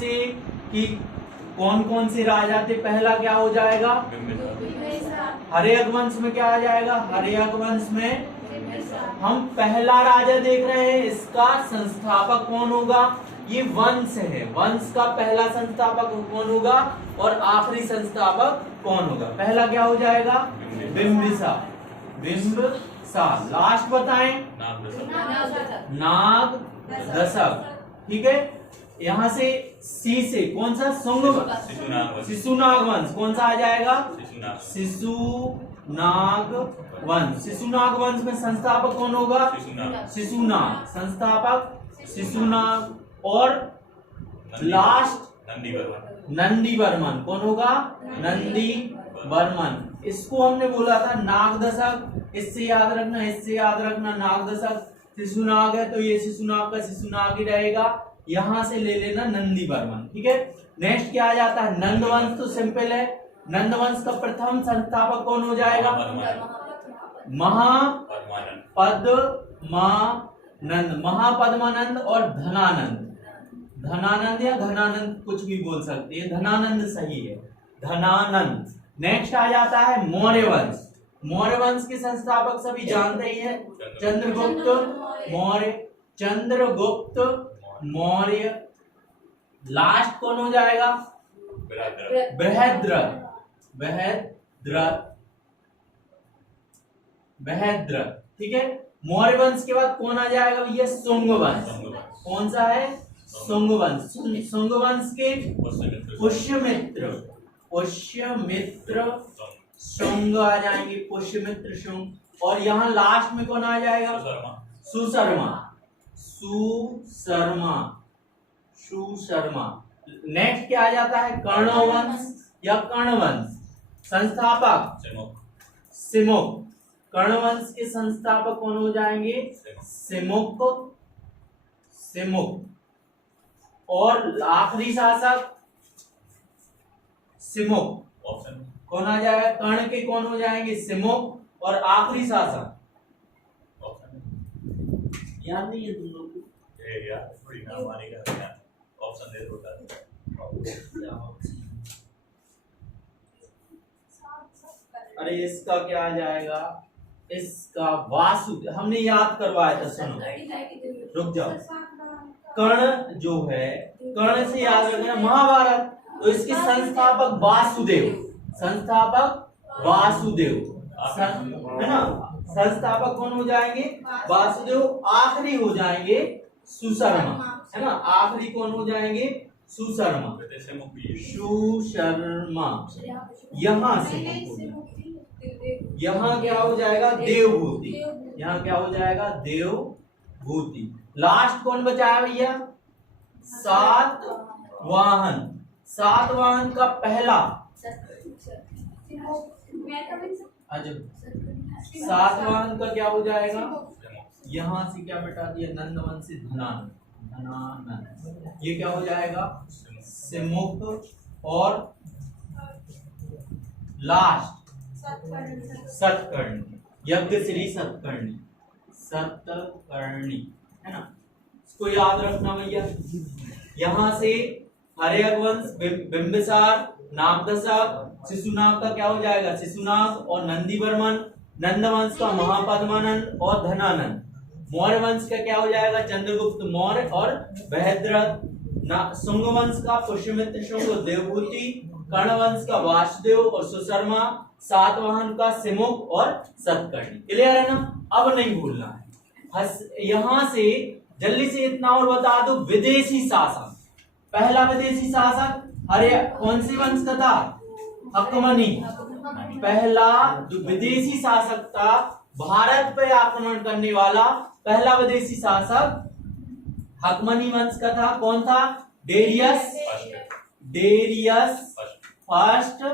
से कि कौन कौन से राजा थे। पहला क्या हो जाएगा, हर्यक वंश में क्या आ जाएगा, हर्यक वंश में हम पहला राजा देख रहे हैं, इसका संस्थापक कौन होगा, ये वंश है, वंश का पहला संस्थापक कौन होगा और आखिरी संस्थापक कौन होगा। पहला क्या हो जाएगा, बिंबिसार, बिंबिसार। लास्ट बताएं, नाग दशक, ठीक है। यहां से सी से कौन सा, शिशुनाग वंश, कौन सा आ जाएगा, शिशुनाग वंश। शिशुनाग वंश में संस्थापक कौन होगा, शिशुनाग, संस्थापक शिशुनाग। और लास्ट नंदी वर्मन, कौन होगा, नंदी वर्मन। इसको हमने बोला था नाग दशक, इससे याद रखना, इससे याद रखना। नाग दशक शिशुनाग है तो ये शिशुनाग का शिशुनाग ही रहेगा, यहां से ले लेना नंदी वर्मन, ठीक है। नेक्स्ट क्या आ जाता है, नंद वंश। तो सिंपल है, नंद वंश का प्रथम संस्थापक कौन हो जाएगा, महापद्मानंद, महापद्मानंद और धनानंद, धनानंद या धनानंद कुछ भी बोल सकते हैं, धनानंद सही है, धनानंद। नेक्स्ट आ जाता है मौर्य वंश। मौर्य वंश के संस्थापक सभी जानते ही हैं, चंद्रगुप्त मौर्य, चंद्रगुप्त मौर्य। लास्ट कौन हो जाएगा, बृहद्र, बृहद्र, बृहद्र, ठीक है। मौर्य वंश के बाद कौन आ जाएगा भैया, शुंग वंश। कौन सा है, शुंग वंश। शुंग वंश के पुष्यमित्र, पुष्यमित्र शुंग आ जाएंगे, पुष्यमित्र शुंग। और यहाँ लास्ट में कौन आ जाएगा, सुशर्मा, सुशर्मा, सुशर्मा। नेक्स्ट क्या आ जाता है, कर्ण वंश या कर्ण वंश। संस्थापक सिमुक, कर्ण वंश के संस्थापक कौन हो जाएंगे, सिमुक, सिमुक। और आखिरी शासक सिमुक, कौन आ जाएगा, कर्ण के कौन हो जाएंगे, सिमुक। और आखिरी शासक याद नहीं है तुम लोग को, ऑप्शन दे दो। अरे इसका क्या आ जाएगा, इसका वासु, हमने याद करवाया था, सुनो रुक जाओ। कर्ण जो है, कर्ण से याद रखना महाभारत, तो इसके संस्थापक वासुदेव, संस्थापक वासुदेव है ना। संस्थापक कौन हो जाएंगे, वासुदेव। आखिरी हो जाएंगे सुशर्मा, है ना, आखिरी कौन हो जाएंगे, सुशर्मा, सुशर्मा। यहाँ से यहाँ क्या हो जाएगा, देवभूति, यहाँ क्या हो जाएगा, देवभूति। लास्ट कौन बचाया भैया, सातवाहन। सातवाहन का पहला, सातवाहन का क्या हो जाएगा, यहाँ से क्या बता दिया, नंदवन से धनानंद, धनानंद। ये क्या हो जाएगा, सिमुक। और लास्ट सतकर्णी, यज्ञश्री सतकर्णी, सतकर्णी, है ना। इसको याद रखना भैया। यहाँ से हर्यक वंश, बिंबिसार, नागदशक, शिशुनाग का क्या हो जाएगा, शिशुनाग। और नंदी वर्मन, नंद वंश का महापद्मानंद और धनानंद। मौर्य वंश का क्या हो जाएगा, चंद्रगुप्त मौर्य और बृहद्र। शुंग वंश का पुष्यमित्र शुंग, देवभूति। कर्ण वंश का वासुदेव और सुशर्मा। सातवाहन का सिमुक और सतकर्णी। क्लियर है ना, अब नहीं भूलना है। यहां से जल्दी से इतना और बता दो, विदेशी शासन। पहला विदेशी शासक कौन सी वंश का था, हकमनी। पहला जो विदेशी शासक था, भारत पे आक्रमण करने वाला पहला विदेशी शासक हकमनी वंश का था। कौन था, डेरियस, डेरियस फर्स्ट।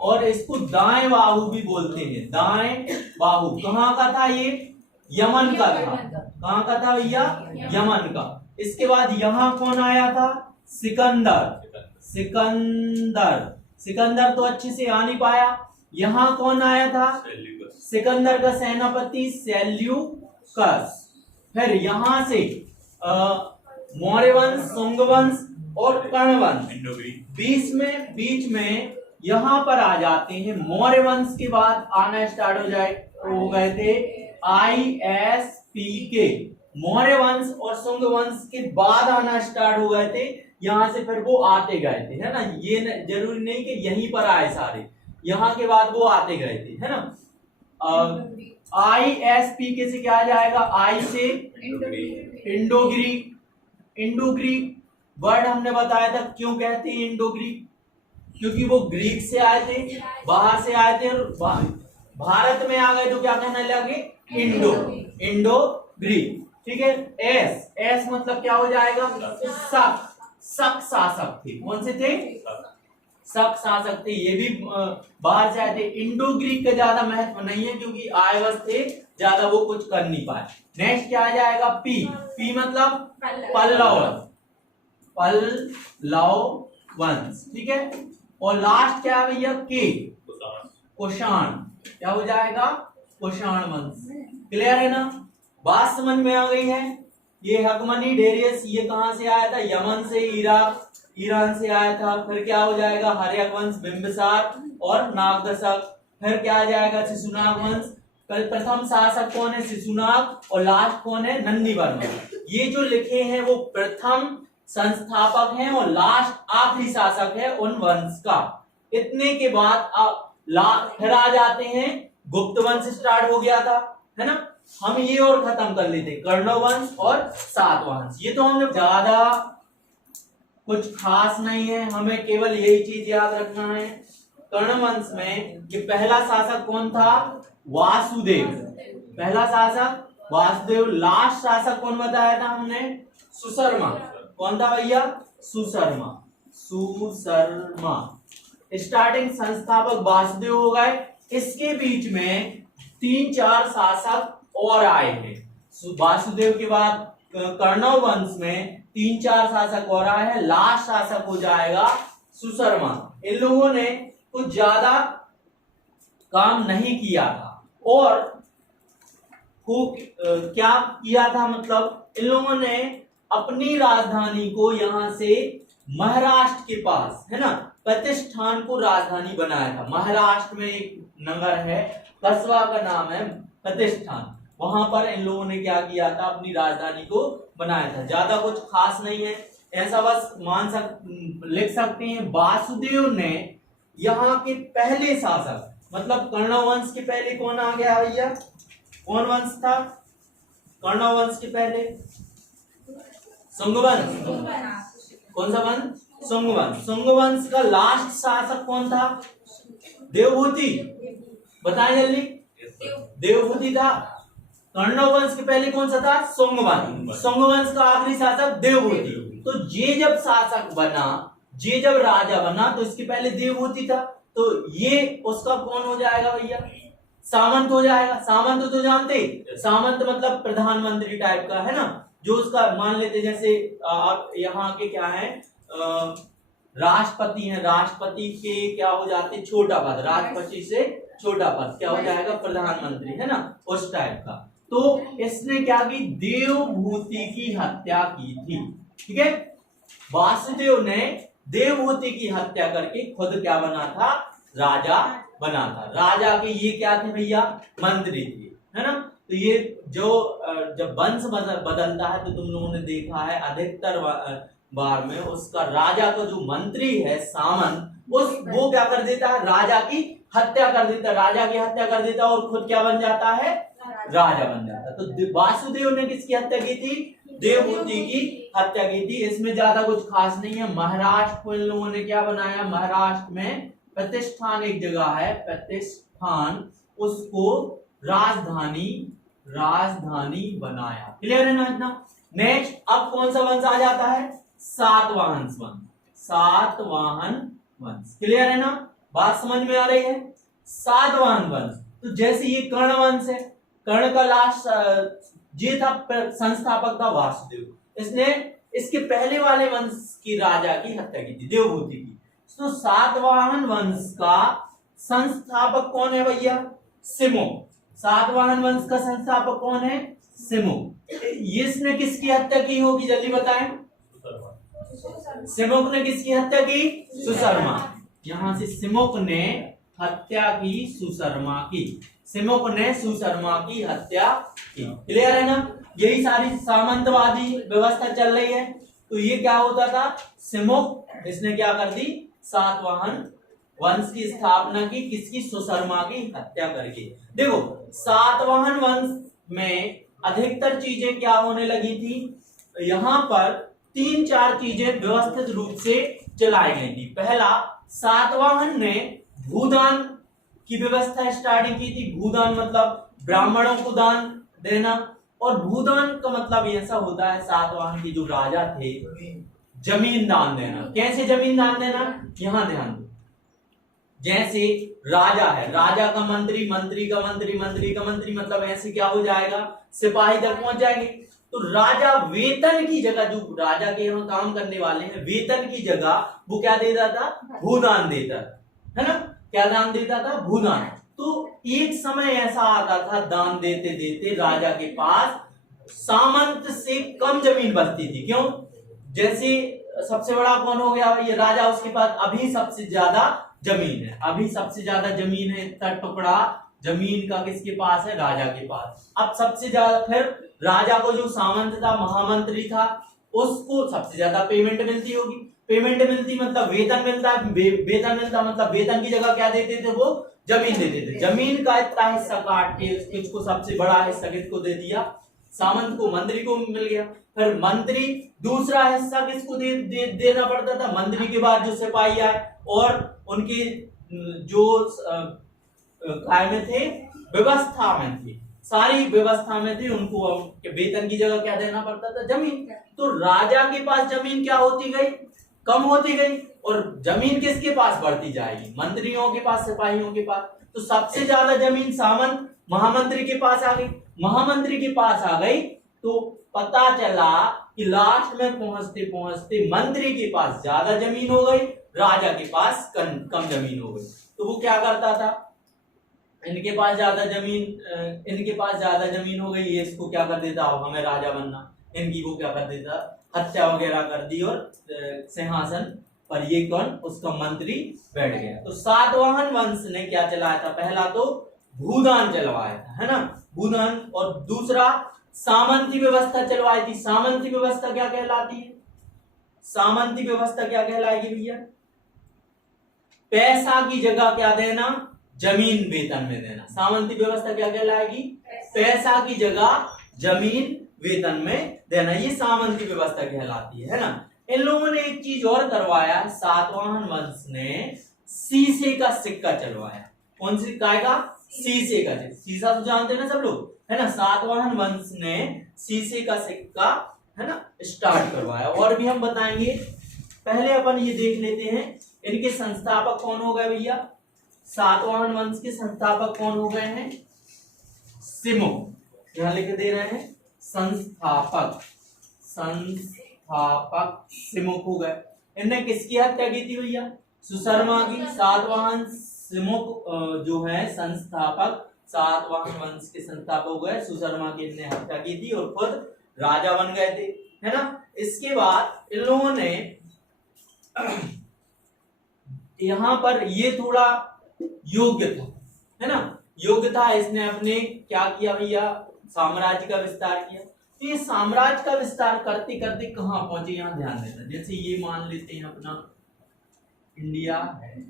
और इसको दाएं बाहु भी बोलते हैं, दाएं बाहु। कहाँ का था ये, यमन का था। कहाँ का था भैया, यमन का। इसके बाद यहाँ कौन आया था, सिकंदर, सिकंदर। सिकंदर तो अच्छे से आ नहीं पाया। यहाँ कौन आया था, सिकंदर का सेनापति सेल्यूकस। फिर यहाँ से मौर्य वंश, शुंग वंश, और कर्ण वंश। बीच में यहाँ पर आ जाते हैं मौर्य वंश के बाद आना स्टार्ट हो गए थे ISPK। मौर्य वंश और शुंग वंश के बाद आना स्टार्ट हो गए थे, यहाँ से फिर वो आते गए थे, है ना। ये जरूरी नहीं कि यहीं पर आए सारे, यहाँ के बाद वो आते गए थे, है ना। ISPK से क्या आ जाएगा, आई से इंडो ग्रीक वर्ड हमने बताया था क्यों कहते हैं इंडो ग्रीक, क्योंकि वो ग्रीक से आए थे, बाहर से आए थे और भारत में आ गए तो क्या कहने लगे, इंडो ग्रीक। ठीक है। एस मतलब क्या हो जाएगा, शक शासक थे। कौन से थे, शक शासक थे, ये भी बाहर से आए थे। इंडो ग्रीक का ज्यादा महत्व नहीं है क्योंकि आयवश थे, ज्यादा वो कुछ कर नहीं पाए। नेक्स्ट क्या आ जाएगा, पी मतलब पल्लव वंश। ठीक है। और लास्ट क्या है भैया, के कुषाण, क्या हो जाएगा, कुषाण वंश। क्लियर है ना, बात समझ में आ गई है। ये हकमनी डेरियस ये कहां से आया था, यमन से, ईरान से आया था। फिर क्या हो जाएगा, हर्यक वंश, बिंबिसार और नागदशक। फिर क्या आ जाएगा, शिशुनाग वंश। प्रथम शासक कौन है, शिशुनाग, और लास्ट कौन है, नंदीवर्मन। ये जो लिखे हैं वो प्रथम संस्थापक हैं और लास्ट आखिरी शासक है उन वंश का। इतने के बाद फिर आ जाते हैं गुप्त वंश स्टार्ट हो गया था, है ना। हम ये और खत्म कर लेते, कर्ण वंश और सातवाहन। ये तो हम ज्यादा कुछ खास नहीं है, हमें केवल यही चीज याद रखना है। कर्ण वंश में ये पहला शासक कौन था, वासुदेव, पहला शासक वासुदेव। लास्ट शासक कौन बताया था हमने, सुशर्मा। कौन था भैया, सुशर्मा। स्टार्टिंग संस्थापक वासुदेव हो गए। इसके बीच में 3-4 शासक और आए हैं। वासुदेव के बाद कर्ण वंश में 3-4 शासक और आए हैं। लास्ट शासक हो जाएगा सुशर्मा। इन लोगों ने कुछ ज्यादा काम नहीं किया था और क्या किया था, मतलब इन लोगों ने अपनी राजधानी को यहां से महाराष्ट्र के पास, है ना, प्रतिष्ठान को राजधानी बनाया था। महाराष्ट्र में एक नगर है, कस्बा का नाम है प्रतिष्ठान, वहां पर इन लोगों ने क्या किया था, अपनी राजधानी को बनाया था। ज्यादा कुछ खास नहीं है, ऐसा बस लिख सकते हैं। वासुदेव ने यहाँ के पहले शासक, मतलब कर्ण वंश के पहले कौन आ गया भैया, कौन वंश था कर्ण वंश के पहले, शुंग वंश। कौन सा वंश, शुंग वंश। शुंग वंश का लास्ट शासक कौन था, देवभूति। बताएं जल्दी, देवभूति था। कर्ण वंश के पहले कौन सा था, शुंग वंश। शुंग वंश का आखिरी शासक देवभूति। तो ये जब शासक बना, ये जब राजा बना, तो इसके पहले देवभूति था, तो ये उसका कौन हो जाएगा भैया, सामंत हो जाएगा। सामंत तो जानते, सामंत मतलब प्रधानमंत्री टाइप का, है ना, जो उसका मान लेते, जैसे आप यहाँ के क्या है, राष्ट्रपति हैं, राष्ट्रपति के क्या हो जाते, छोटा पद, राष्ट्रपति से छोटा पद क्या हो जाएगा, प्रधानमंत्री, है ना, उस टाइप का। तो इसने क्या की, देवभूति की हत्या की थी। ठीक है, वासुदेव ने देवभूति की हत्या करके खुद क्या बना था, राजा बना था। राजा के ये क्या थे भैया, मंत्री थे, है ना। तो ये जो जब वंश बदलता है तो तुम लोगों ने देखा है अधिकतर बार में उसका राजा का जो मंत्री है, सामंत, वो क्या कर देता है, राजा की हत्या कर देता है, राजा की हत्या कर देता है और खुद क्या बन जाता है, राजा बन जाता है। तो वासुदेव ने किसकी हत्या की थी, देवभूति की हत्या की थी। इसमें ज्यादा कुछ खास नहीं है। महाराष्ट्र को इन लोगों ने क्या बनाया, महाराष्ट्र में प्रतिष्ठान एक जगह है, प्रतिष्ठान, उसको राजधानी बनाया। क्लियर है ना इतना। नेक्स्ट अब कौन सा वंश आ जाता है, सातवाहन वंश। सातवाहन वंश, क्लियर है ना, बात समझ में आ रही है। सातवाहन वंश, तो जैसे ये कर्ण वंश है, कर्ण का लास्ट ये था, संस्थापक था वासुदेव, इसने इसके पहले वाले वंश की राजा की हत्या की थी, देवभूति की। तो सातवाहन वंश का संस्थापक कौन है भैया, सिमो। सातवाहन वंश का संस्थापक कौन है, सिमो। इसने किसकी हत्या की होगी, जल्दी बताएं, सिमुक ने किसकी हत्या की? सुशर्मा। यहां से सिमुक ने हत्या की सुशर्मा की, सिमुक ने सुशर्मा की हत्या की। क्लियर है ना? यही सारी सामंतवादी व्यवस्था चल रही है। तो ये क्या होता था? सिमुक, इसने क्या कर दी? सातवाहन वंश की स्थापना की, किसकी? सुशर्मा की हत्या करके। देखो सातवाहन वंश में अधिकतर चीजें क्या होने लगी थी? यहां पर 3-4 चीजें व्यवस्थित रूप से चलाई गई थी। पहला, सातवाहन ने भूदान की व्यवस्था स्टार्टिंग की थी। भूदान मतलब ब्राह्मणों को दान देना, और भूदान का मतलब ऐसा होता है, सातवाहन के जो राजा थे, जमीन दान देना। कैसे जमीन दान देना? यहां ध्यान दो। जैसे राजा है, राजा का मंत्री, मंत्री का मंत्री, मंत्री का मंत्री, मतलब ऐसे क्या हो जाएगा? सिपाही तक पहुंच जाएंगे। तो राजा वेतन की जगह, जो राजा के यहाँ काम करने वाले हैं, वेतन की जगह वो क्या देता था? भूदान देता है ना? क्या दान देता था? भूदान। तो एक समय ऐसा आता था, दान देते देते राजा के पास सामंत से कम जमीन बचती थी। क्यों? जैसे सबसे बड़ा कौन हो गया? ये राजा, उसके पास अभी सबसे ज्यादा जमीन है, अभी सबसे ज्यादा जमीन है, इतना टुकड़ा जमीन का किसके पास है? राजा के पास। अब सबसे ज्यादा फिर राजा को जो सामंत था, महामंत्री था, उसको सबसे ज्यादा पेमेंट मिलती होगी। पेमेंट मिलती मतलब वेतन मिलता है, वेतन मिलता मतलब वेतन की जगह क्या देते थे? वो जमीन देते थे। जमीन का इतना हिस्सा काट के उसको सबसे बड़ा हिस्सा किसको दे दिया? सामंत को, मंत्री को मिल गया। फिर मंत्री दूसरा हिस्सा किसको देना पड़ता था? मंत्री के बाद जो सिपाही आए और उनके जो काय में थे, व्यवस्था में थे, सारी व्यवस्था में थे, उनको वेतन की जगह क्या देना पड़ता था? जमीन। तो राजा के पास जमीन क्या होती गई? कम होती गई। और जमीन किसके पास बढ़ती जाएगी? मंत्रियों के पास, सिपाहियों के पास। तो सबसे ज्यादा जमीन सामंत महामंत्री के पास आ गई। महामंत्री के पास आ गई तो पता चला कि लास्ट में पहुंचते पहुंचते मंत्री के पास ज्यादा जमीन हो गई, राजा के पास कम जमीन हो गई। तो वो क्या करता था? इनके पास ज्यादा जमीन हो गई, ये इसको क्या कर देता? हमें राजा बनना। इनकी वो क्या कर देता? हत्या वगैरह कर दी और सिंहासन पर ये कौन? उसका मंत्री बैठ गया। तो सातवाहन वंश ने क्या चलाया था? पहला तो भूदान चलवाया था, है ना? भूदान। और दूसरा सामंती व्यवस्था चलवाई थी। सामंती व्यवस्था क्या कहलाती है? सामंती व्यवस्था क्या कहलाएगी भैया? पैसा की जगह क्या देना? जमीन वेतन में देना। सामंती व्यवस्था क्या कहलाएगी? पैसा की जगह जमीन वेतन में देना, ये सामंती व्यवस्था कहलाती है ना? इन लोगों ने एक चीज और करवाया, सातवाहन वंश ने शीशे का सिक्का चलवाया। कौन सी काय का? शीशे का। शीशा तो जानते ना सब लोग, है ना? सातवाहन वंश ने शीशे का सिक्का, है ना, स्टार्ट करवाया। और भी हम बताएंगे, पहले अपन ये देख लेते हैं इनके संस्थापक कौन हो गए भैया? सातवाहन वंश के संस्थापक कौन हो गए हैं? सिमुक। यहां लिख दे रहे हैं संस्थापक सिमुक हो गए। इनने किसकी हत्या की थी भैया? सुशर्मा की। सातवाहन सिमुक जो है संस्थापक, सातवाहन वंश के संस्थापक हो गए। सुशर्मा की इनने हत्या की थी और खुद राजा बन गए थे, है ना? इसके बाद इन लोगों ने यहां पर ये थोड़ा योग्य था, है ना? योग्य था, इसने अपने क्या किया भैया? साम्राज्य का विस्तार किया। तो ये साम्राज्य का विस्तार करते करते कहां पहुंचे? यहां ध्यान देना। जैसे ये मान लेते हैं अपना इंडिया है,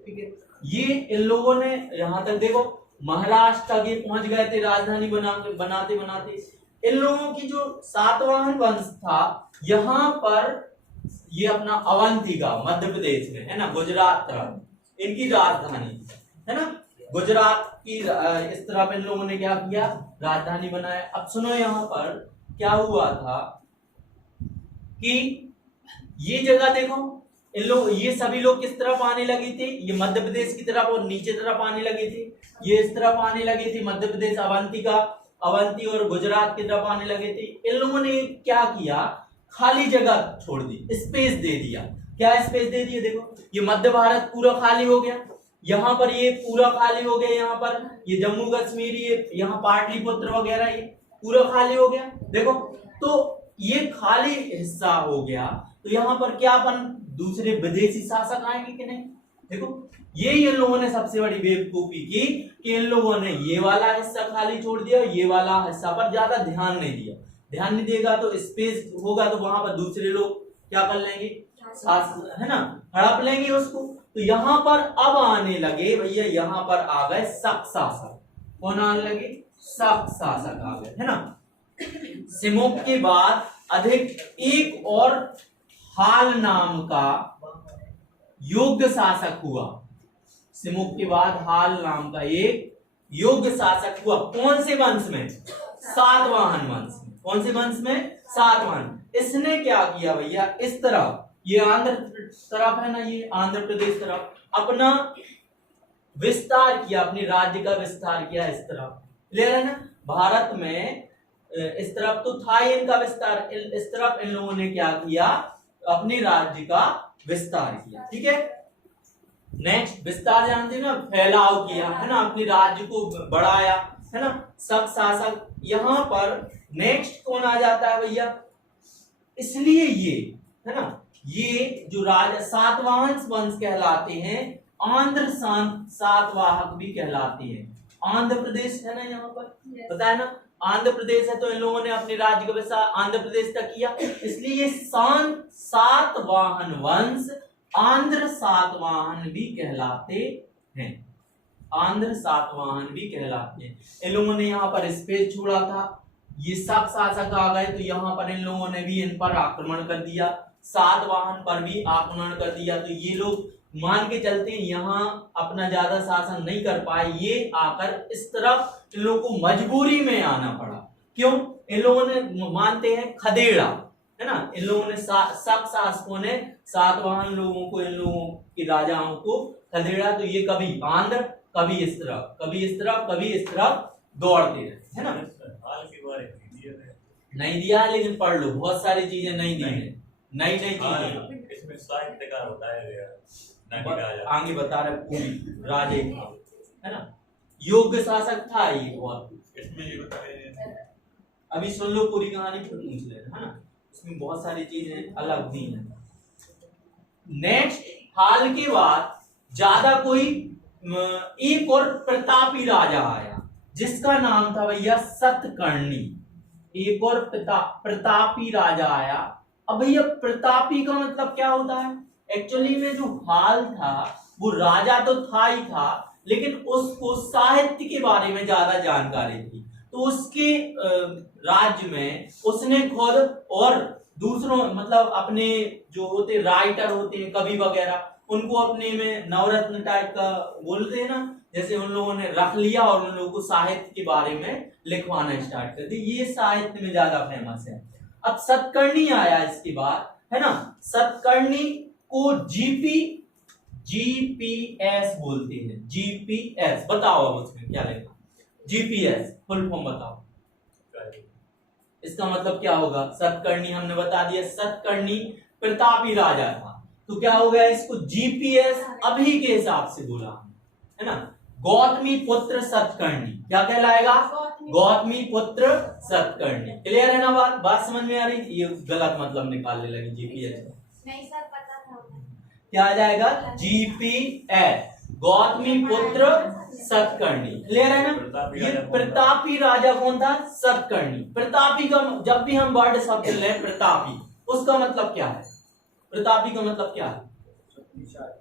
ठीक है? ये इन लोगों ने यहां तक देखो महाराष्ट्र तक ये पहुंच गए थे, राजधानी बनाते बनाते। इन लोगों की जो सातवाहन वंश था, यहां पर ये अपना अवंतिका मध्य प्रदेश में, है ना, गुजरात तरफ इनकी राजधानी, है ना? गुजरात की इस तरफ इन लोगों ने क्या किया? राजधानी बनाया। अब सुनो, यहां पर क्या हुआ था कि ये जगह देखो, इन लोग, ये सभी लोग किस तरफ आने लगे थे? ये मध्य प्रदेश की तरफ और नीचे तरफ आने लगे थे। ये इस तरफ आने लगे थे, मध्य प्रदेश अवंती और गुजरात की तरफ आने लगे थे। इन लोगों ने क्या किया? खाली जगह छोड़ दी, स्पेस दे दिया। क्या स्पेस दे दिया? देखो ये मध्य भारत पूरा खाली हो गया, यहाँ पर ये पूरा खाली हो गया, यहाँ पर ये जम्मू कश्मीर, ये यहाँ पाटलिपुत्र वगैरह ये पूरा खाली हो गया। देखो तो ये खाली हिस्सा हो गया, तो यहाँ पर क्या अपन दूसरे विदेशी शासक आएंगे कि नहीं। देखो ये इन लोगों ने सबसे बड़ी बेवकूफी की कि इन लोगों ने ये वाला हिस्सा खाली छोड़ दिया, ये वाला हिस्सा पर ज्यादा ध्यान नहीं दिया। ध्यान नहीं देगा तो स्पेस होगा तो वहां पर दूसरे लोग क्या कर लेंगे, है ना, हड़प लेंगे उसको। तो यहाँ पर अब आने लगे भैया, यहाँ पर आ गए शक शासक। कौन आने लगे, शक शासक आ गए, है ना। सिमुक के बाद अधिक एक और हाल नाम का योग्य शासक हुआ। सिमुक के बाद हाल नाम का एक योग्य शासक हुआ। कौन से वंश में, सातवाहन वंश में। कौन से वंश में, सातवाहन। इसने क्या किया भैया, इस तरफ ये आंध्र तरफ है ना, ये आंध्र प्रदेश तरफ अपना विस्तार किया, अपने राज्य का विस्तार किया इस तरफ। क्लियर है ना। भारत में इस तरफ तो था इनका विस्तार, इस तरफ इन लोगों ने क्या किया, अपने राज्य का विस्तार किया। ठीक है। नेक्स्ट विस्तार जानते हैं ना, फैलाव किया, है ना, अपने राज्य को बढ़ाया, है ना, शक शासक। यहां पर नेक्स्ट कौन आ जाता है भैया, इसलिए ये, है ना, ये जो राजा सातवाहन वंश कहलाते हैं, आंध्र सातवाहक भी कहलाते हैं। आंध्र प्रदेश है ना यहाँ पर, पता है ना, आंध्र प्रदेश है, तो इन लोगों ने अपने राज्य का विस्तार आंध्र प्रदेश तक किया, इसलिए सातवाहन वंश आंध्र सातवाहन भी कहलाते हैं। आंध्र सातवाहन भी कहलाते हैं। इन लोगों ने यहाँ पर स्पेस छोड़ा था, ये शक शासक आ गए, तो यहाँ पर इन लोगों ने भी इन पर आक्रमण कर दिया, सातवाहन पर भी आक्रमण कर दिया। तो ये लोग मान के चलते हैं यहाँ अपना ज्यादा शासन नहीं कर पाए, ये आकर इस तरफ इन लोगों को मजबूरी में आना पड़ा। क्यों, इन लोगों ने मानते हैं खदेड़ा, है ना, इन लोगों ने शक शासकों ने सातवाहन लोगों को, इन लोगों के राजाओं को खदेड़ा। तो ये कभी आंध्र, कभी इस तरफ, कभी इस तरफ, कभी इस तरफ दौड़ते रहे, है ना। नहीं दिया है, लेकिन पढ़ लो, बहुत सारी चीजें नहीं दी है, नई नई चीजें इसमें साहित्य होता है, आगे बता रहे पूरी राजे था, है ना, योग्य शासक था ये। और इसमें ये बता रहे हैं, अभी सुन लो पूरी कहानी फिर पूछ लेना, है ना, इसमें बहुत सारी चीजें अलग दी हैं। नेक्स्ट हाल के बाद ज्यादा कोई एक और प्रतापी राजा आया, जिसका नाम था भैया सतकर्णी। एक और प्रतापी राजा आया। अब भैया प्रतापी का मतलब क्या होता है, एक्चुअली में जो हाल था वो राजा तो था ही था, लेकिन उसको साहित्य के बारे में ज्यादा जानकारी थी, तो उसके राज्य में उसने खुद और दूसरों, मतलब अपने जो होते राइटर होते हैं, कवि वगैरह, उनको अपने में नवरत्न टाइप का बोलते हैं ना, जैसे उन लोगों ने रख लिया और उन लोगों को साहित्य के बारे में लिखवाना स्टार्ट कर दिया। ये साहित्य में ज्यादा फेमस है। अब सतकर्णी आया इसके बाद, है ना, सतकर्णी को जीपीएस बोलते हैं। जीपीएस बताओ, अब उसमें क्या लिखा, जीपीएस फुल फॉर्म बताओ, इसका मतलब क्या होगा। सतकर्णी हमने बता दिया, सतकर्णी प्रतापी राजा था, तो क्या हो गया, इसको जीपीएस अभी के हिसाब से बोला, है ना। गौतमी पुत्र सतकर्णी क्या कहलाएगा, गौतमी पुत्र सतकर्णी। क्लियर है ना, बात समझ में आ रही। ये गलत मतलब निकालने लगी जीपीएस नहीं सर, पता था। क्या आ जाएगा, जीपीएस गौतमी पुत्र सतकर्णी। क्लियर है ना। ये प्रतापी राजा कौन था, सतकर्णी। प्रतापी का जब भी हम वर्ड शब्द लें प्रतापी, उसका मतलब क्या है, प्रतापी का मतलब क्या है,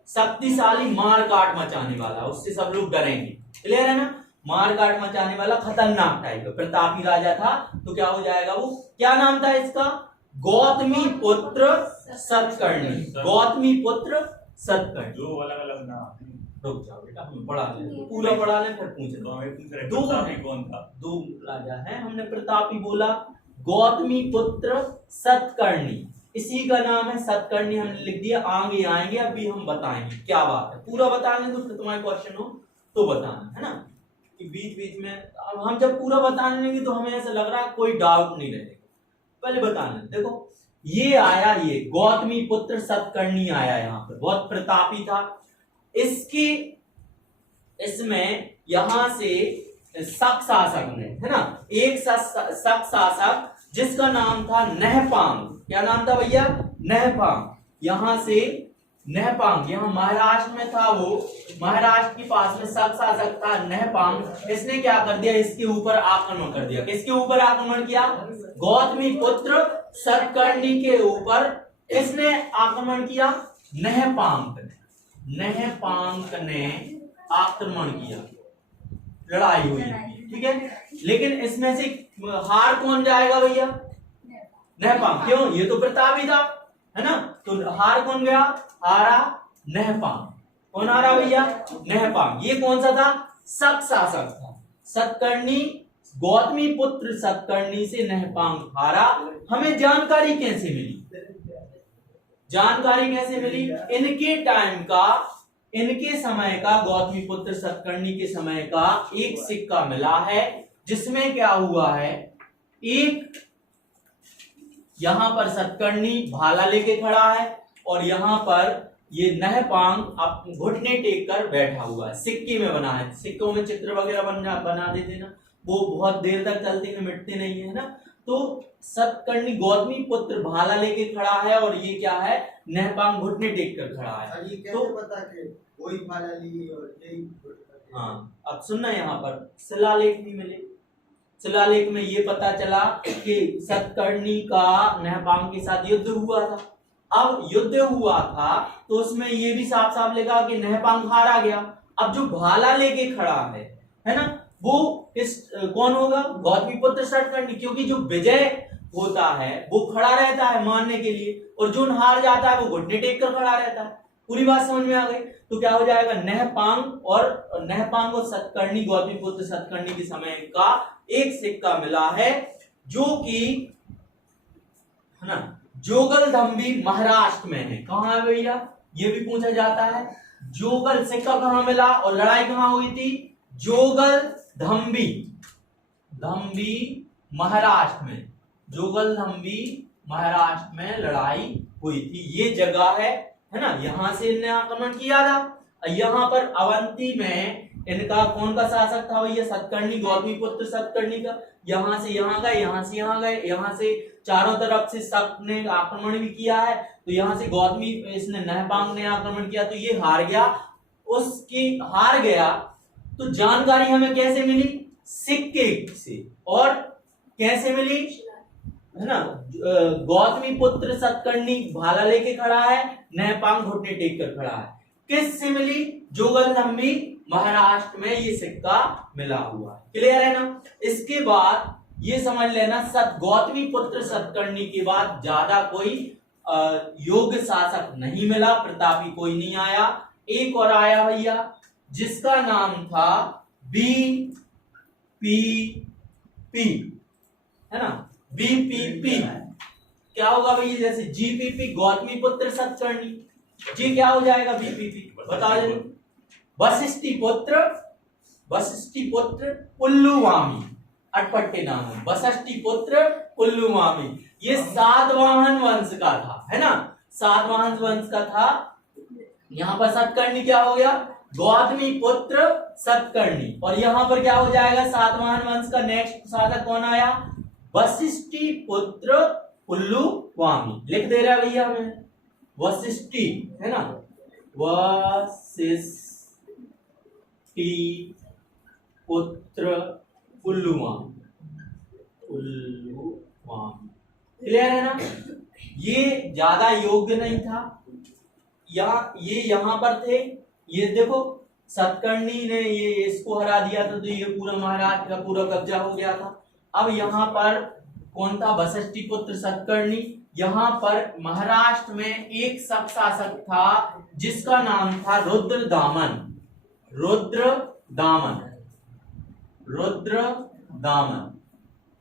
शक्तिशाली, मार काट मचाने वाला, उससे सब लोग डरेंगे। क्लियर है ना, मार काट मचाने वाला, खतरनाक टाइप का प्रतापी राजा था। तो क्या हो जाएगा, वो क्या नाम था इसका, गौतमी पुत्र सतकर्णी। गौतमी पुत्र सतकर्णी। दो अलग अलग नाम, रुक जाओ बेटा, हम पढ़ा लें, पूरा पढ़ा लें फिर पूछ रहे। दो कौन था, दो राजा है, हमने प्रतापी बोला, गौतमी पुत्र सतकर्णी, इसी का नाम है सतकर्णी, हमने लिख दिया। आगे आएंगे, अभी हम बताएंगे क्या बात है, पूरा बताने दो, फिर तुम्हारे क्वेश्चन हो तो बताना, है ना, कि बीच बीच में अब हम जब पूरा बताने लगे तो हमें ऐसा लग रहा है कोई डाउट नहीं रहेगा, पहले बताने। देखो ये आया, ये गौतमी पुत्र सतकर्णी आया, यहाँ पर बहुत प्रतापी था। इसके इसमें यहां से शक शासक ने, है ना, एक शक शासक जिसका नाम था नहपांग। क्या नाम था भैया? नहपांग। यहां से नहपांग, यहाँ महाराष्ट्र में था, वो महाराष्ट्र के पास में शक शासक था नहपांग। इसने क्या कर दिया? इसके ऊपर आक्रमण कर दिया। किसके ऊपर आक्रमण किया? गौतमी पुत्र सतकर्णी के ऊपर इसने आक्रमण किया। नहपांग ने आक्रमण किया, लड़ाई हुई, ठीक है। लेकिन इसमें से हार कौन जाएगा भैया? नहपांग। क्यों? ये तो प्रतापी था, है ना, तो हार कौन गया? हारा नहपांग। कौन हारा भैया? नहपांग। ये कौन सा था? शक शासक था। सतकर्णी, गौतमी पुत्र सतकर्णी से नहपांग हारा। हमें जानकारी कैसे मिली? जानकारी कैसे मिली? इनके टाइम का, इनके समय का, गौतमी पुत्र सतकर्णी के समय का एक सिक्का मिला है, जिसमें क्या हुआ है, एक यहां पर सतकर्णी भाला लेके खड़ा है और यहां पर ये नहपांग घुटने टेक कर बैठा हुआ है। सिक्के में बना है, सिक्कों में चित्र वगैरह बना देते ना, वो बहुत देर तक चलते हैं, मिटते नहीं है ना। तो सतकर्णी गौतमी पुत्र भाला लेके खड़ा है और ये क्या है? नहपांग घुटने टेक कर खड़ा है। ये कैसे तो पता कि वही भाला ली और यही? हाँ, अब सुनना, यहाँ पर शिलालेख भी मिले। शिलालेख में ये पता चला कि सतकर्णी का नहपांग के साथ युद्ध हुआ था। अब युद्ध हुआ था तो उसमें ये भी साफ साफ लिखा कि नहपांग हारा गया। अब जो भाला लेके खड़ा है ना, वो कौन होगा? गौतमी पुत्र सतकर्णी, क्योंकि जो विजय होता है वो खड़ा रहता है मारने के लिए, और जो हार जाता है वो घुटने टेक कर खड़ा रहता है। पूरी बात समझ में आ गई? तो क्या हो जाएगा? नहपांग और सतकर्णी, गौतमी पुत्र सतकर्णी के समय का एक सिक्का मिला है, जो कि, है ना, जोगलधम्बी महाराष्ट्र में है। कहां है भैया? ये भी पूछा जाता है। जोगल सिक्का कहां मिला और लड़ाई कहां हुई थी? जोगलधम्बी महाराष्ट्र में, जोगलधम्बी महाराष्ट्र में लड़ाई हुई थी। ये जगह है ना, यहां से इन्हें आक्रमण किया था। यहाँ पर अवंती में इनका कौन का शासक था भैया? सतकर्णी, गौतमी पुत्र सतकर्णी का। यहां से यहां गए, यहां से यहां गए, यहां से चारों तरफ से शक ने आक्रमण भी किया है। तो यहां से गौतमी, इसने नहपांग ने आक्रमण किया, तो ये हार गया। उसकी हार गया तो जानकारी हमें कैसे मिली? सिक्के से। और कैसे मिली, है ना? गौतमी पुत्र सतकर्णी भाला लेके खड़ा है, नहपांग घुटने टेक कर खड़ा है। किससे मिली? जोगलधम्बी महाराष्ट्र में ये सिक्का मिला हुआ है। क्लियर है ना? इसके बाद ये समझ लेना, गौतमी पुत्र सतकर्णी के बाद ज्यादा कोई योग्य शासक नहीं मिला, प्रतापी कोई नहीं आया। एक और आया भैया, जिसका नाम था बीपीपी, है ना, बीपीपी। क्या होगा भैया? जैसे जीपीपी गौतमी पुत्र सतकर्णी, जी क्या हो जाएगा? बीपीपी बताओ जल्दी। वशिष्ठी पुत्र पुल्लुवामी, अटपटे नाम है, वशिष्ठी पुत्र पुल्लुवामी। ये सातवाहन वंश का था, है ना, सातवाहन वंश का था। यहाँ पर सतकर्णी क्या हो गया? गौतमी पुत्र सतकर्णी। और यहाँ पर क्या हो जाएगा? सातवाहन वंश का नेक्स्ट शासक कौन आया? वशिष्ठी पुत्र पुल्लुवामी। लिख दे रहा है भैया हमें, वशिष्ठी, है ना, वशिष्ठी पुत्र पुल्लुवामी। क्लियर है ना? ये ज्यादा योग्य नहीं था, ये यहां पर थे। ये देखो, सतकर्णी ने ये इसको हरा दिया था, तो ये पूरा महाराष्ट्र का पूरा कब्जा हो गया था। अब यहाँ पर कौन था? वशिष्ठी पुत्र सतकर्णी। यहाँ पर महाराष्ट्र में एक शक शासक था, जिसका नाम था रुद्रदामन।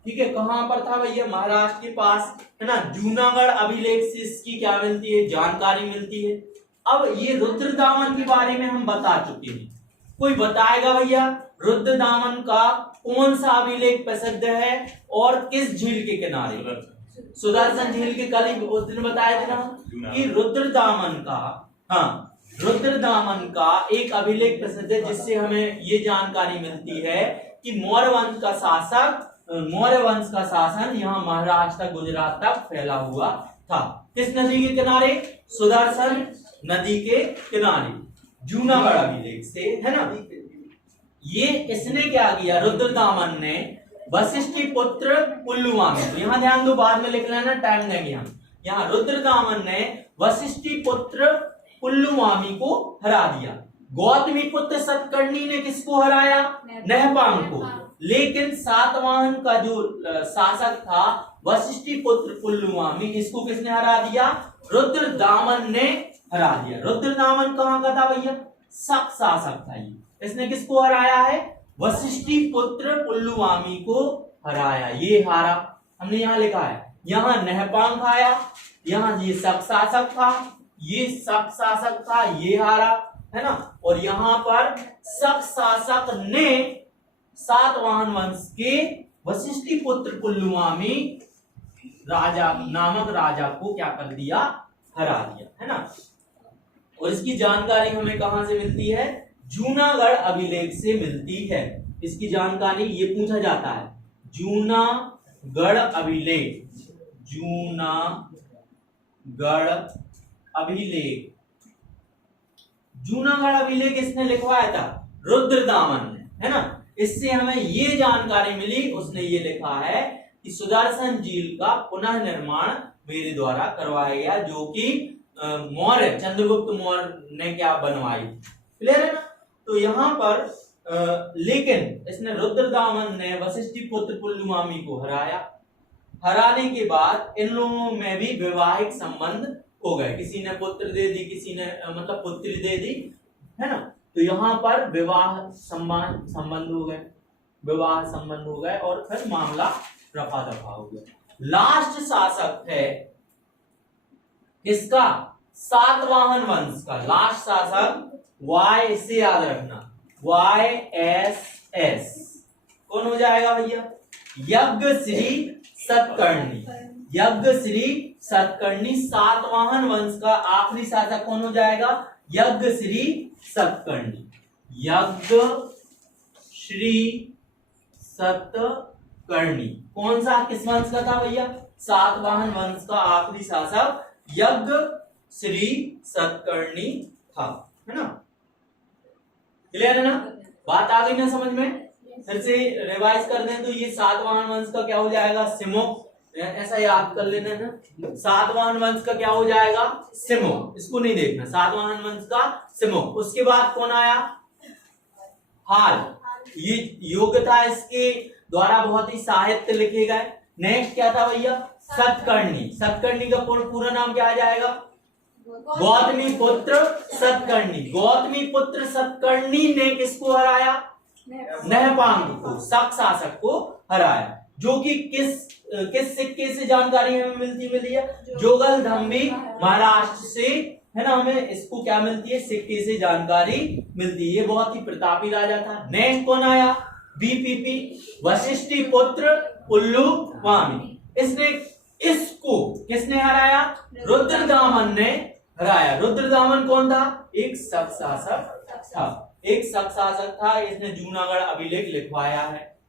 ठीक है, कहां पर था भैया? महाराष्ट्र के पास, है ना। जूनागढ़ अभिलेख से इसकी क्या मिलती है? जानकारी मिलती है। अब ये रुद्रदामन के बारे में हम बता चुके हैं। कोई बताएगा भैया रुद्रदामन का कौन सा अभिलेख प्रसिद्ध है और किस झील के किनारे? सुदर्शन झील के, कल ही उस दिन बताए थे ना कि रुद्रदामन का, हाँ, रुद्रदामन का एक अभिलेख प्रसिद्ध है जिससे हमें ये जानकारी मिलती है कि मौर्य वंश का शासन यहाँ महाराष्ट्र तक, गुजरात तक फैला हुआ था। किस नदी के किनारे? सुदर्शन नदी के किनारे, जूनागढ़ अभिलेख से, है ना। ये इसने क्या किया, रुद्रदामन ने वशिष्ठी पुत्र पुल्लुवामी, तो यहाँ ध्यान दो, बाद में लिख लेना, टाइम देंगे हम। यहाँ रुद्रदामन ने वशिष्ठी पुत्र पुल्लुवामी को हरा दिया। गौतमी पुत्र सतकर्णी ने किसको हराया? नहपांग को। लेकिन सातवाहन का जो शासक था वशिष्ठी पुत्र पुल्लुवामी, इसको किसने हरा दिया? रुद्रदामन ने हरा दिया। रुद्रदामन कहाँ का था भैया? शक शासक था ये। इसने किसको हराया है? वशिष्ठी पुत्र पुल्लुवामी को हराया। ये हारा, हमने यहाँ लिखा है, यहाँ नहपांग आया, यहाँ ये शक शासक था, ये शक शासक था, ये हारा, है ना। और यहाँ पर शक शासक ने सातवाहन वंश के वशिष्ठी पुत्र पुल्लुवामी राजा नामक राजा को क्या कर दिया? हरा दिया, है ना। और इसकी जानकारी हमें कहां से मिलती है? जूनागढ़ अभिलेख से मिलती है। इसकी जानकारी ये पूछा जाता है, जूनागढ़ अभिलेख, जूनागढ़ अभिलेख, जूनागढ़ अभिलेख इसने लिखवाया था? रुद्रदामन ने, है ना। इससे हमें ये जानकारी मिली, उसने ये लिखा है कि सुदर्शन झील का पुनः निर्माण मेरे द्वारा करवाया गया, जो कि मौर्य चंद्रगुप्त मौर्य ने क्या बनवाई। क्लियर है ना। तो यहाँ पर लेकिन इसने रुद्रदामन ने वशिष्ठी पुत्र पुल्लुवामी को हराया। हराने के बाद इन लोगों में भी वैवाहिक संबंध हो गए, किसी ने पुत्र दे दी, किसी ने मतलब पुत्री दे दी, है ना। तो यहाँ पर विवाह संबंध हो गए, विवाह संबंध हो गए और फिर मामला रफा दफा हो गया। लास्ट शासक है किसका? सातवाहन वंश का लास्ट शासक वाई, से याद रखना, YSS कौन हो जाएगा भैया? यज्ञश्री सतकर्णी। यज्ञश्री सतकर्णी सातवाहन वंश का आखिरी शासक कौन हो जाएगा? यज्ञश्री सतकर्णी। यज्ञश्री सतकर्णी कौन सा, किस वंश का था भैया? सातवाहन वंश का आखिरी शासक यज्ञश्री सतकर्णी था, है ना। क्लियर है ना? बात आ गई ना समझ में? फिर से रिवाइज कर दें तो ये सातवाहन वंश का क्या हो जाएगा? सिमुक, ऐसा याद कर लेना ना। सातवाहन वंश का क्या हो जाएगा? सिमुक, इसको नहीं देखना, सातवाहन वंश का सिमुक। उसके बाद कौन आया? हाल, ये योग था, इसके द्वारा बहुत ही साहित्य लिखे गए। नेक्स्ट क्या था भैया? सतकर्णी। सतकर्णी का पूरा नाम क्या आ जाएगा? गौतमी पुत्र सतकर्णी। गौतमी पुत्र सतकर्णी ने किसको हराया? नहपांग को, शक शासक को हराया। जो कि किस सिक्के से जानकारी हमें मिली है? जोगलधम्बी महाराष्ट्र से, है ना। हमें इसको क्या मिलती है? सिक्के से जानकारी मिलती है। ये बहुत ही प्रतापी राजा था। नेक्स्ट कौन आया? BPP, वशिष्ठी पुत्र पुल्लुवामी। इसको किसने हराया? रुद्रदामन ने हराया। रुद्रदामन कौन था? एक शक शासक था, एक शक शासक था। इसने जूनागढ़ अभिलेख लिखवाया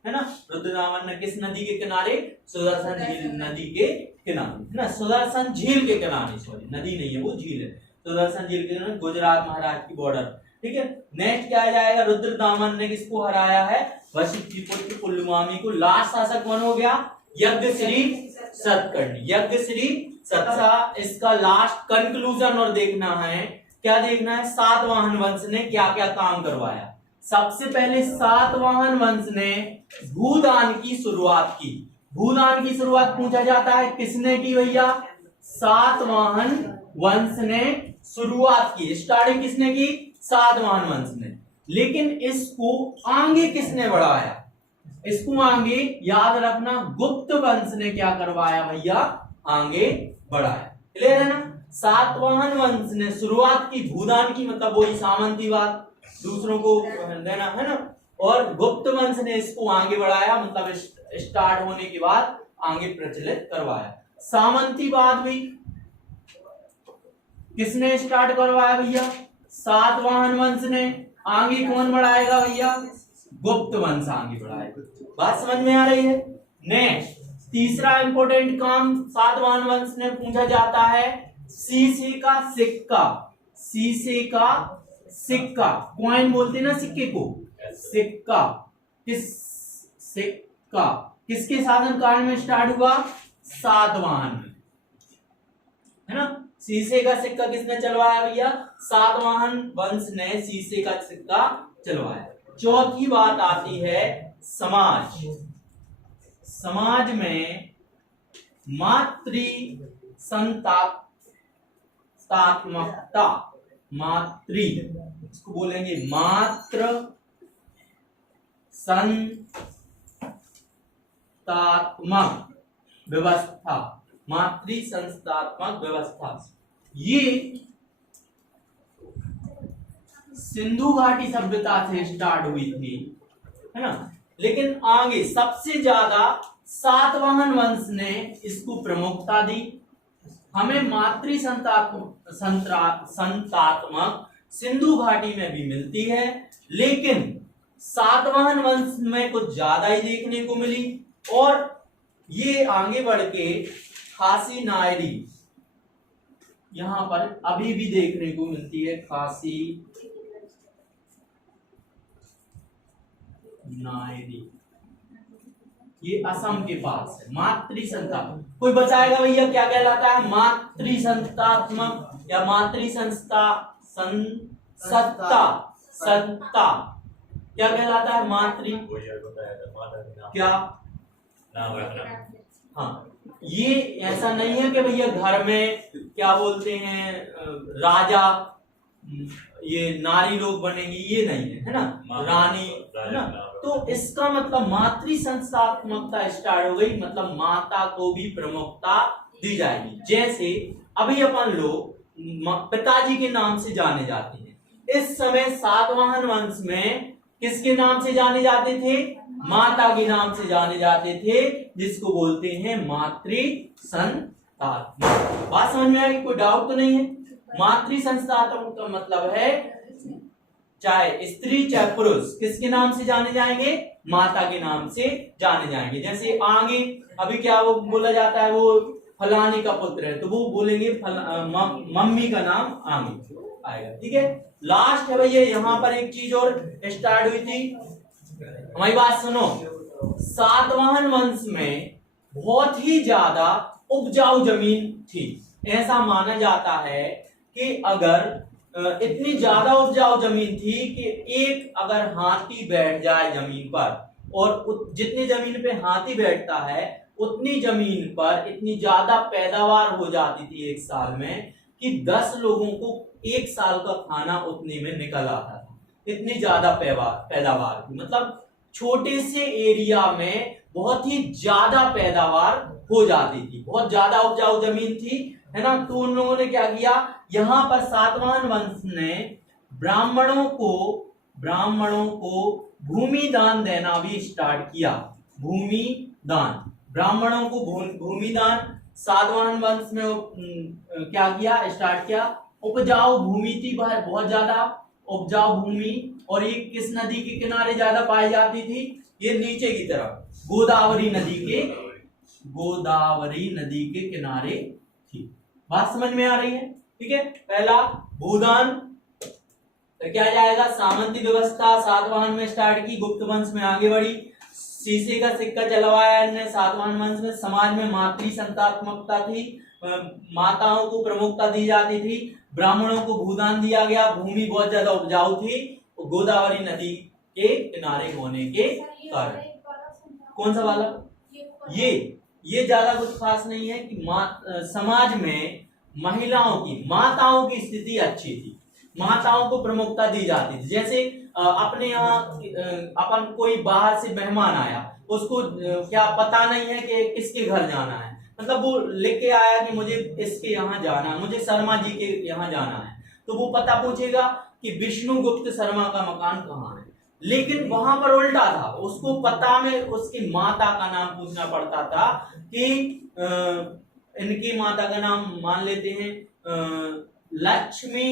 है ना। रुद्रदामन ने किस नदी के किनारे? सुदर्शन झील नदी के किनारे, है ना। सुदर्शन झील के किनारे, सॉरी नदी नहीं है वो झील है। सुदर्शन झील के किनारे, गुजरात महाराष्ट्र की बॉर्डर, ठीक है। नेक्स्ट क्या आ जाएगा? रुद्रदामन ने किसको हराया है? वशिष्ठी पुत्र पुल्लुवामी को। लास्ट शासक कौन हो गया? यज्ञश्री सतकर्णी। यज्ञश्री सतसा, इसका लास्ट कंक्लूजन और देखना है, क्या देखना है? सातवाहन वंश ने क्या क्या काम करवाया। सबसे पहले सातवाहन वंश ने भूदान की शुरुआत की। भूदान की शुरुआत पूछा जाता है किसने की भैया? सातवाहन वंश ने शुरुआत की। स्टार्टिंग किसने की? सातवाहन वंश ने। लेकिन इसको आगे किसने बढ़ाया? इसको आगे याद रखना, गुप्त वंश ने क्या करवाया भैया? आगे बढ़ाया। क्लियर है ना। सातवाहन वंश ने शुरुआत की भूदान की, मतलब वही सामंतीवाद, दूसरों को देना, है ना। और गुप्त वंश ने इसको आगे बढ़ाया, मतलब स्टार्ट होने के बाद आगे प्रचलित करवाया। सामंतीवाद भी किसने स्टार्ट करवाया भैया? सातवाहन वंश ने। आगे कौन बढ़ाएगा भैया? गुप्त वंश आगे बढ़ाएगा। बात समझ में आ रही है? नेक्स्ट तीसरा इंपॉर्टेंट काम सातवाहन वंश ने पूछा जाता है शीशे का सिक्का। शीशे का सिक्का, कॉइन बोलते हैं ना सिक्के को, सिक्का। सिक्का किसके शासन काल में स्टार्ट हुआ? सातवाहन में, है ना। शीशे का सिक्का किसने चलवाया भैया? सातवाहन वंश ने शीशे का सिक्का चलवाया। चौथी बात आती है समाज। समाज में मातृ संतात्मकता, मातृ इसको बोलेंगे मातृ संस्थात्मक व्यवस्था, मातृ संस्थात्मक व्यवस्था, ये सिंधु घाटी सभ्यता से स्टार्ट हुई थी, है ना। लेकिन आगे सबसे ज्यादा सातवाहन वंश ने इसको प्रमुखता दी। हमें मातृ संतात्मक सिंधु घाटी में भी मिलती है, लेकिन सातवाहन वंश में कुछ ज्यादा ही देखने को मिली। और ये आगे बढ़ के खासी नायरी यहां पर अभी भी देखने को मिलती है। खासी नायरी ये असम के पास है। मातृ संतात्मक, कोई बताएगा भैया क्या कहलाता है? मातृ संतात्मक या मातृ संस्था सत्ता, सत्ता क्या कहलाता है? मातृ क्या नाम रखना। हाँ, ये ऐसा नहीं है कि भैया घर में क्या बोलते हैं राजा ये नारी लोग बनेगी, ये नहीं है, है ना, रानी, है ना। तो इसका मतलब मातृ संस्थात्मकता स्टार्ट हो गई, मतलब माता को भी प्रमुखता दी जाएगी। जैसे अभी अपन लोग पिताजी के नाम से जाने जाते हैं, इस समय सातवाहन वंश में किसके नाम से जाने जाते थे? माता के नाम से जाने जाते थे, जिसको बोलते हैं मातृ संस्थात्मक। बात समझ में आएगी? कोई डाउट तो नहीं है? मातृ संस्थात्मक का मतलब है चाहे स्त्री चाहे पुरुष किसके नाम से जाने जाएंगे? माता के नाम से जाने जाएंगे। जैसे आगे अभी क्या वो बोला जाता है, वो फलाने का पुत्र है, तो वो बोलेंगे मम्मी का नाम आगे आएगा। ठीक है, लास्ट है भैया यहाँ पर एक चीज और स्टार्ट हुई थी, हमारी बात सुनो। सातवाहन वंश में बहुत ही ज्यादा उपजाऊ जमीन थी। ऐसा माना जाता है कि अगर इतनी ज्यादा उपजाऊ जमीन थी कि एक अगर हाथी बैठ जाए जमीन पर, और जितनी जमीन पे हाथी बैठता है उतनी जमीन पर इतनी ज्यादा पैदावार हो जाती थी एक साल में कि 10 लोगों को एक साल का खाना उतने में निकल आता था। इतनी ज्यादा पैदावार थी, मतलब छोटे से एरिया में बहुत ही ज्यादा पैदावार हो जाती थी, बहुत ज्यादा उपजाऊ जमीन थी, है ना। तो उन लोगों ने क्या किया, यहाँ पर सातवाहन वंश ने ब्राह्मणों को भूमि दान देना भी स्टार्ट किया। भूमि दान, ब्राह्मणों को भूमि दान सातवाहन वंश में क्या किया, स्टार्ट किया। उपजाऊ भूमि थी बहुत ज्यादा उपजाऊ भूमि, और ये किस नदी के किनारे ज्यादा पाई जाती थी? ये नीचे की तरफ गोदावरी नदी के किनारे थी। बात समझ में आ रही है? ठीक है, पहला भूदान, तो क्या जाएगा? सामंती व्यवस्था सातवाहन में स्टार्ट की, गुप्त वंश में आगे बढ़ी। शीशे का सिक्का चलवाया इन्होंने सातवाहन वंश में। समाज में मातृ संतात्मकता थी, माताओं को प्रमुखता दी जाती थी। ब्राह्मणों को भूदान दिया गया, भूमि बहुत ज्यादा उपजाऊ थी गोदावरी नदी के किनारे होने के कारण। कौन सा वाला? ये ज्यादा कुछ खास नहीं है कि समाज में माताओं की स्थिति अच्छी थी, माताओं को प्रमुखता दी जाती थी। जैसे अपने यहाँ अपन कोई बाहर से मेहमान आया, उसको क्या पता नहीं है कि किसके घर जाना है, मतलब वो लिख के आया कि मुझे इसके यहाँ जाना है, मुझे शर्मा जी के यहाँ जाना है, तो वो पता पूछेगा कि विष्णुगुप्त शर्मा का मकान कहाँ है। लेकिन वहां पर उल्टा था, उसको पता में उसकी माता का नाम पूछना पड़ता था कि इनकी माता का नाम मान लेते हैं लक्ष्मी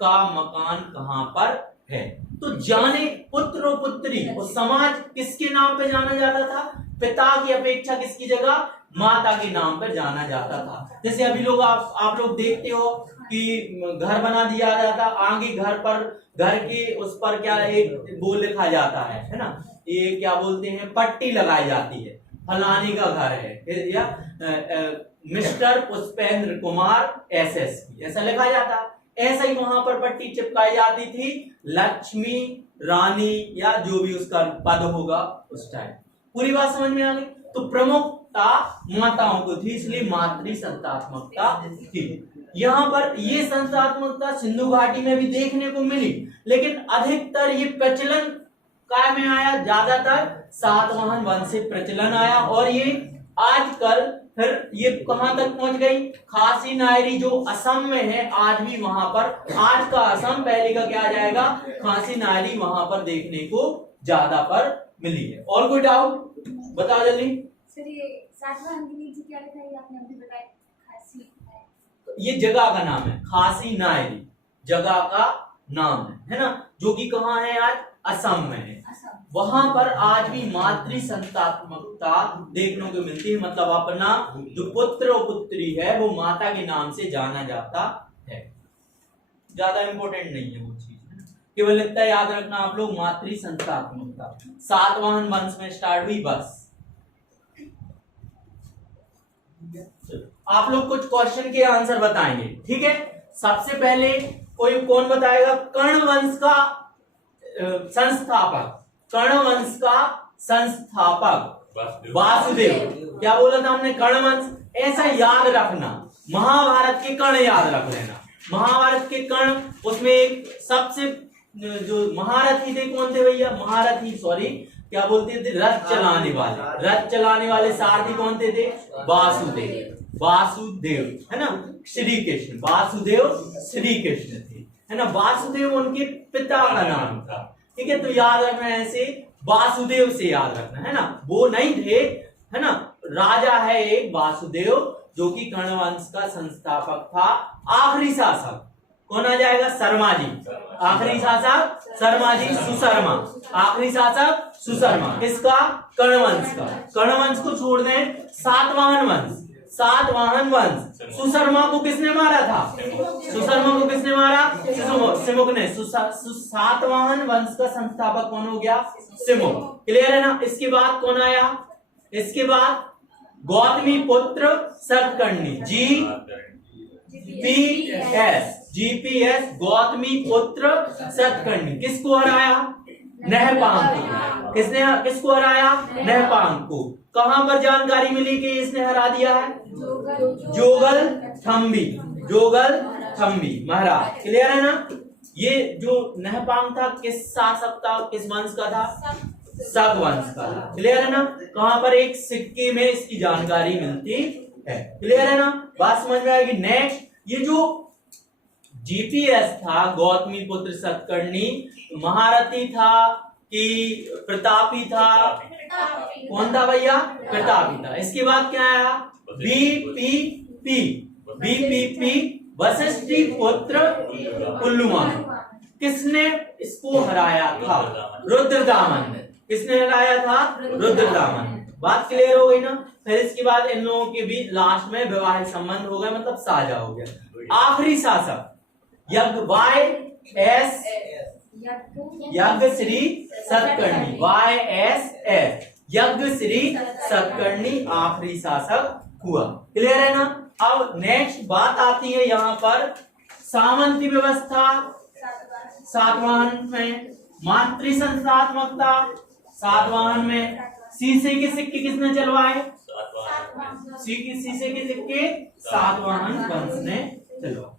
का मकान कहाँ पर है। तो जाने पुत्र और पुत्री और समाज किसके नाम पे जाना जाता था, पिता की अपेक्षा किसकी जगह माता के नाम पर जाना जाता था। जैसे अभी लोग आप लोग देखते हो कि घर बना दिया जाता, आगे घर पर घर के उस पर क्या एक वो लिखा जाता है ना, ये क्या बोलते हैं, पट्टी लगाई जाती है, फलाने का घर है या मिस्टर पुष्पेंद्र कुमार एसएसपी ऐसा लिखा जाता। ऐसा ही वहां पर पट्टी चिपकाई जाती थी, लक्ष्मी रानी या जो भी उसका पद होगा उस टाइम। पूरी बात समझ में आ गई। तो प्रमुखता माताओं को थी, इसलिए मातृ संतात्मकता थी। यहाँ पर ये संतात्मकता सिंधु घाटी में भी देखने को मिली, लेकिन अधिकतर ये प्रचलन काय में आया, ज्यादातर सातवाहन वंश से प्रचलन आया। और ये आजकल फिर ये कहां तक पहुंच गई, खासी नायरी जो असम में है, आज भी वहां पर, आज का असम पहले का क्या आ जाएगा, खासी नायरी वहां पर देखने को ज्यादा पर मिली है। और कोई डाउट बताओ जल्दी। सर ये सातवाहन के नीचे क्या लिखा है आपने अभी बताया, खासी, ये जगह का नाम है, खासी नायरी जगह का नाम है ना, जो कि कहाँ है, आज असम में है। वहां पर आज भी मातृ संतात्मकता देखने को मिलती है, मतलब अपना जो पुत्र और पुत्री है वो माता के नाम से जाना जाता है। ज्यादा इंपॉर्टेंट नहीं है वो चीज, केवल इतना याद रखना आप लोग, मातृ संतात्मकता सातवाहन वंश में स्टार्ट हुई बस। आप लोग कुछ क्वेश्चन के आंसर बताएंगे, ठीक है। सबसे पहले कौन बताएगा, कर्ण वंश का संस्थापक, कर्ण वंश का संस्थापक वासुदेव। क्या बोला था हमने, कर्ण वंश। ऐसा याद रखना, महाभारत के कर्ण याद रख लेना, महाभारत के कर्ण, उसमें एक सबसे जो महारथी थे कौन थे भैया, महारथी सॉरी क्या बोलते थे, रथ चलाने वाले, रथ चलाने वाले सारथी कौन थे, वासुदेव, वासुदेव है ना, श्री कृष्ण, वासुदेव श्री कृष्ण थे, है ना। वासुदेव उनके पिता का नाम था, ठीक है। तो याद रखना ऐसे, वासुदेव से याद रखना है ना, वो नहीं थे, है ना। राजा है एक वासुदेव जो कि कर्ण वंश का संस्थापक था। आखिरी शासक कौन आ जाएगा, शर्मा जी, आखिरी शासक शर्मा जी, सुशर्मा, आखिरी शासक सुशर्मा, किसका, कर्ण वंश का। कर्ण वंश को छोड़ दें, सातवाहन वंश, सातवाहन वंश, सुशर्मा को किसने मारा था, सुशर्मा को किसने मारा, सिमुक ने। सातवाहन वंश का संस्थापक कौन हो गया, सिमुक, क्लियर है ना। इसके बाद कौन आया, इसके बाद गौतमी पुत्र सतकर्णी, जीपीएस गौतमी पुत्र सतकर्णी, किसको हराया, नहपांग को। किसको हराया, नहपांग को। कहां पर जानकारी मिली कि इसने हरा दिया है, जोगल थम्बी महाराज, क्लियर है ना। ये जो नहपांग था किस शासक था, किस वंश का था, शक वंश का था, क्लियर है ना। कहां पर, एक सिक्के में इसकी जानकारी मिलती है, क्लियर है ना, बात समझ में आएगी। नेक्स्ट, ये जो जीपीएस था, गौतमी पुत्र सतकर्णी, महारथी था कि प्रतापी था, कौन था भैया, प्रतापी था। इसके बाद क्या आया, बीपीपी वशिष्ठ पुत्र पुल्लुमानु। किसने इसको हराया था, रुद्रदामन ने। किसने हराया था, रुद्रदामन। बात क्लियर हो गई ना। फिर इसके बाद इन लोगों के बीच लास्ट में वैवाहिक संबंध हो गया, मतलब साझा हो गया। आखिरी शासक यज्ञ श्री सतकर्णी, YSS यज्ञ श्री सतकर्णी आखिरी शासक हुआ, क्लियर है ना। अब नेक्स्ट बात आती है यहाँ पर सामंती व्यवस्था, सातवाहन में मातृ संस्थात्मकता, सातवाहन में शीशे के सिक्के किसने चलवाए, शीशे के सिक्के सातवाहन वंश ने चलवाए।